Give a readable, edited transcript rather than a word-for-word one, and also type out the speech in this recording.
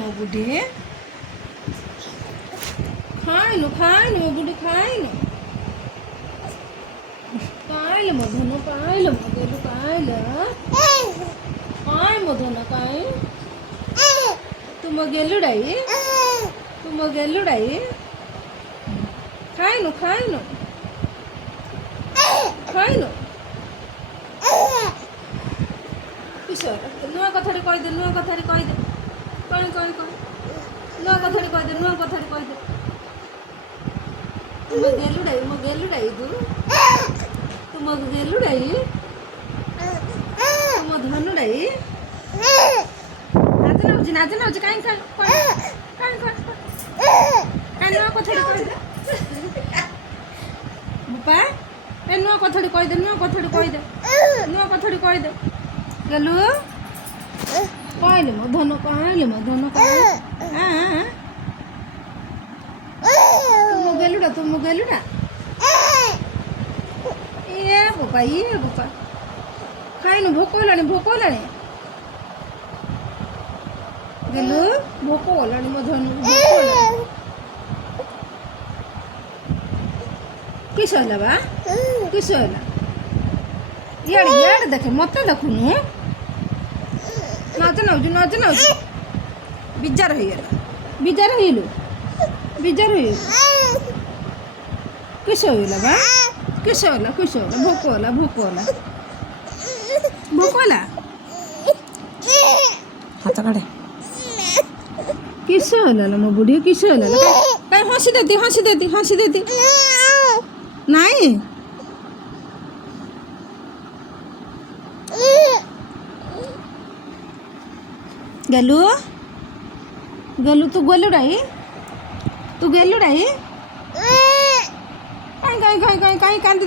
ମୋ ବୁଢ଼ୀ ଖାଇନୁ ଖାଇନୁ ମୋ ବୁଢ଼ୀ ଖାଇନୁ କାଇଲେ ମୋ ଧନ କାଇଲେ ମୋ ଗେଲୁ କାଇଲେ କାଇଁ ମୋ ଧନ କାଇଁ ତୁ ମୋ ଗେଲୁଡ଼ାଇ ତୁ ମୋ ଗେଲୁଡ଼ାଇ ଖାଇନୁ ଖାଇନୁ ଖାଇନୁ କିଶୋର ନୂଆ କଥାଟେ କହିଦେ ନୂଆ କଥାଟେ କହିଦେ କଣ କଣ କଣ ନୂଆ କଥାଟେ କହିଦେ ନୂଆ କଥାଟେ କହିଦେ ତୁ ମୋ ଗେଲୁଡ଼ାଇ ତୁ ମୋ ଗେଲୁଡ଼ାଇ ତୁ ମୋ ଧନୁଡ଼ାଇ ନାଚ ନଉଛି କାଇଁ କାଇଁ ନୂଆ କଥାଟେ କହିଦେ ବାପା ଏ ନୂଆ କଥାଟେ କହିଦେ ନୂଆ କଥାଟେ କହିଦେ ନୂଆ କଥାଟେ କହିଦେ ଗେଲୁ କହିଲେ ମୋ ଧନ କହିଲେ ମୋ ଧନ ତୁ ମୋ ଗେଲୁଡ଼ା ଇଏ ବୋପା ଖାଇନୁ ଭୋକ ହେଲାଣି ଗେଲୁ ଭୋକ ହେଲାଣି ମୋ ଧନ କିସ ହେଲା ବା କିସ ହେଲା ଇଆଡ଼େ ଦେଖେ ମତେ ଦେଖୁନୁ ନାଚ ନଉଛି ବିଜାର ହେଇଗଲୁ କିସ ହେଲା ବା କିସ ହେଲା ଭୋକ ହେଲା ହାତ କାଢ଼େ କିସ ହେଲା ମୋ ବୁଢ଼ୀ କିସ ହେଲା କାଇଁ ହସି ଦେତି ନାଇଁ ଗେଲୁ ତୁ ଗେଲୁଡ଼ାଇ କାଇଁ କାଇଁ କାନ୍ତି